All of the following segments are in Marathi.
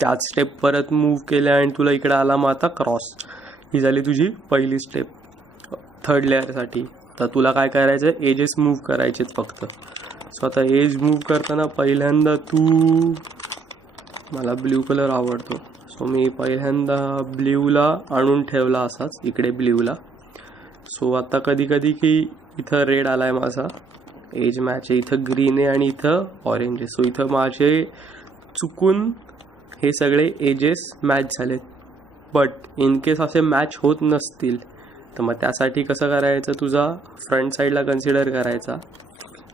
त्याच स्टेप परत मूव्ह केल्या आणि तुला इकडे आला मग आता क्रॉस. ही झाली तुझी पहिली स्टेप थर्ड लेअरसाठी. तर तुला काय करायचं आहे, एजेस मूव्ह करायचेत फक्त. सो आता एज मूव्ह करताना पहिल्यांदा तू, मला ब्ल्यू कलर आवडतो, सो मी पहिल्यांदा ब्ल्यूला आणून ठेवला असाच इकडे ब्ल्यूला. सो आता कधी कधी की इथं रेड आला आहे माझा, एज मॅच आहे, इथं ग्रीन आहे आणि इथं ऑरेंज आहे. सो इथं माझे चुकून हे सगळे एजेस मॅच झालेत. बट इन केस असे मॅच होत नसतील तर मग त्यासाठी कसं करायचं, तुझा फ्रंट साईडला कन्सिडर करायचा.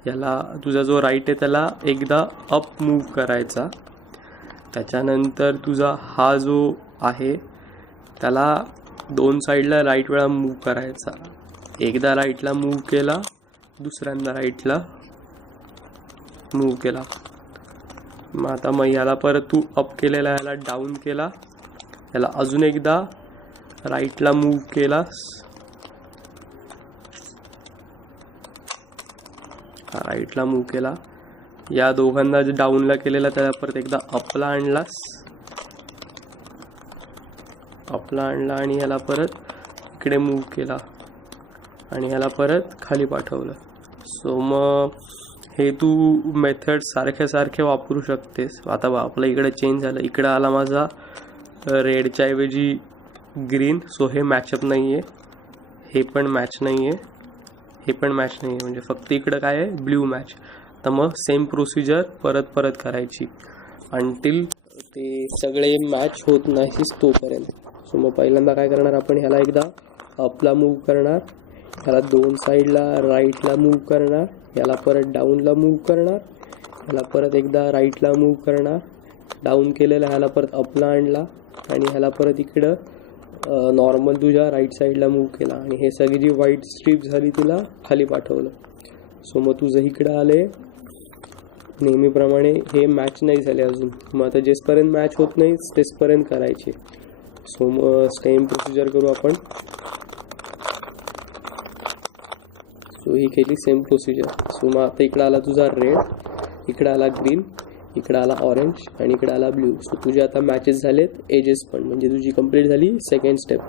याला तुझा जो राईट आहे त्याला एकदा अप मूव्ह करायचा. त्याच्यानंतर तुझा हा जो आहे त्याला दोन साईडला राईट वेळा मूव्ह करायचा. एकदा राईटला मूव्ह केला, दुसऱ्यांदा राईटला मूव्ह केला. मग आता मग याला परत तू अप केलेला याला डाऊन केला, याला अजून एकदा राईटला मूव्ह केलास, राईटला मूव्ह केला, या दोघांना जे डाऊनला केलेला त्याला परत एकदा अपला आणलास, अपला आणला आणि ह्याला परत इकडे मूव्ह केला आणि ह्याला परत खाली पाठवलं. सो मग हे तू मेथड सारखे वापरू शकतेस. आता बा आपलं इकडे चेंज झालं, इकडं आला माझा रेडच्या ऐवजी ग्रीन. सो हे मॅचअप नाही आहे, हे पण मॅच नाही आहे, हे पण मॅच नाही आहे, म्हणजे फक्त इकडं काय आहे ब्ल्यू मॅच. तर मग सेम प्रोसिजर परत करायची अंटिल ते सगळे मॅच होत नाहीस तोपर्यंत. सो मग पहिल्यांदा काय करणार आपण, ह्याला एकदा अपला मूव्ह करणार, ह्याला दोन साईडला राईटला मूव्ह करणार, ह्याला परत डाऊनला मूव्ह करणार, ह्याला परत एकदा राईटला मूव्ह करणार, डाऊन केलेला ह्याला परत अपला आणला आणि ह्याला परत इकडं नॉर्मल तुझ्या राईट साईडला मूव्ह केला आणि हे सगळी जी व्हाईट स्ट्रीप झाली तिला खाली पाठवलं. सो मग तुझं इकडं आले नेहमीप्रमाणे हे मॅच नाही झाले अजून. मग आता जेसपर्यंत मॅच होत नाही तेचपर्यंत करायचे. सो मग सेम प्रोसिजर करू आपण. सो ही केली सेम प्रोसिजर. सो मग आता इकडं आला तुझा रेड, इकडं आला ग्रीन, इकडं आला ऑरेंज आणि इकडं आला ब्ल्यू. सो तुझे आता मॅचेस झालेत एजेस पण, म्हणजे तुझी कंप्लीट झाली सेकंड स्टेप.